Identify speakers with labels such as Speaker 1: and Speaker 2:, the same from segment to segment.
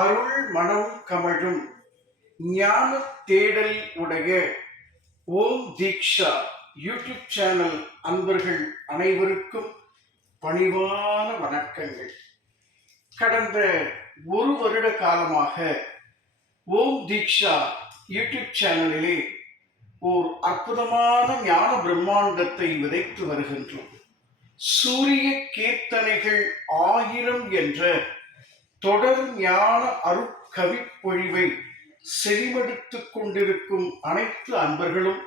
Speaker 1: அருள் மனம் கமழும். ஞான தேடல் உடைய ஓம் தீக்ஷா யூடியூப் சேனல் அன்பர்கள் அனைவருக்கும் பணிவான வணக்கங்கள். கடந்த ஒரு வருட காலமாக ஓம் தீக்ஷா யூடியூப் சேனலிலே ஓர் அற்புதமான ஞான பிரம்மாண்டத்தை விதைத்து வருகின்றோம். சூரிய கீர்த்தனைகள் ஆயிரம் என்ற தொடர் ஞான அருட்கவிப்பொழிவை பொழிவை கொண்டிருக்கும் அனைத்து அன்பர்களும்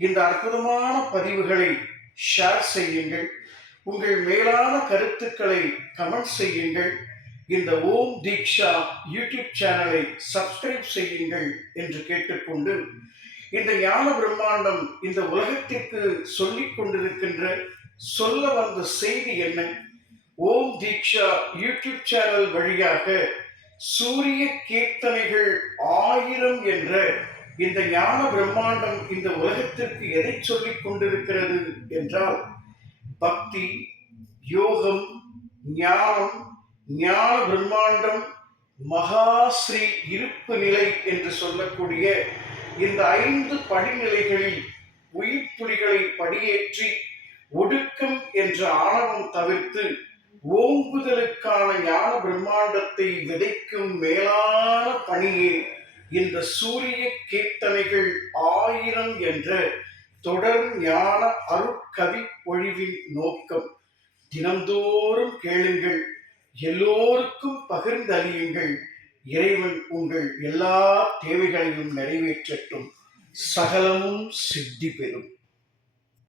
Speaker 1: இந்த அற்புதமான பதிவுகளை ஷேர் செய்யுங்கள். உங்கள் மேலான கருத்துக்களை கமெண்ட் செய்யுங்கள். இந்த ஓம் தீக்ஷா யூடியூப் சேனலை சப்ஸ்கிரைப் செய்யுங்கள் என்று கேட்டுக்கொண்டு இந்த ஞான பிரம்மாண்டம் இந்த உலகத்திற்கு சொல்லிக் கொண்டிருக்கின்ற சொல்ல வந்த செய்தி என்ன? ஓம் தீக்ஷா யூடியூப் சேனல் வழியாக சூரிய கீர்த்தனைகள் ஆயிரம் என்ற இந்த ஞான பிரம்மாண்டம் இந்த உலகத்திற்கு எதை சொல்லிக் கொண்டிருக்கிறது என்றால் பக்தி யோகம் ஞானம் ஞான பிரம்மாண்டம் மகாஸ்ரீ இருப்பு நிலை என்று சொல்லக்கூடிய இந்த ஐந்து படிநிலைகளில் உயிர்ப்புலிகளை படியேற்றி ஒடுக்கம் என்ற ஆணவம் தவிர்த்து ஓங்குதலுக்கான ஞான பிரம்மாண்டத்தை விதைக்கும் மேலான பணியே இந்த சூரிய கீர்த்தனைகள் ஆயிரம் என்ற தொடர் ஞான அருட்கவி பொழிவின் நோக்கம். தினந்தோறும் கேளுங்கள் எல்லோருக்கும் பகிர்ந்தறியுங்கள் இறைவன் உங்கள் எல்லா தேவைகளையும் நிறைவேற்றட்டும். சகலமும் சித்தி பெறும்.